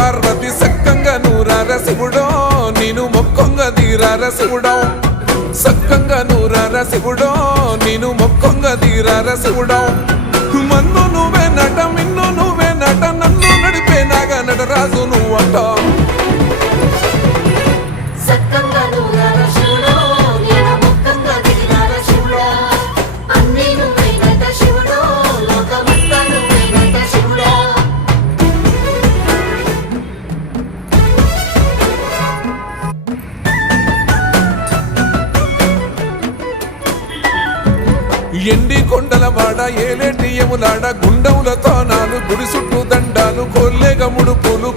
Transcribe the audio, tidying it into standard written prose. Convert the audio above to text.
పార్వతి సక్కంగా నూరార శివుడో నేను మొక్కంగా తీరార శివుడో సక్కంగా నూరార శివుడో నేను మొక్కంగా తీరార శివుడో మన్ను నువ్వే నట మిన్ను నువ్వే నట నన్ను నడిపే నాగా నటరాజు నువ్వంట ఎండి కొండల వాడ ఏలేటి యములాడ గుండములతో నాలు గుడి చుట్టూ దండాలు కొల్లేగ ముడుపులు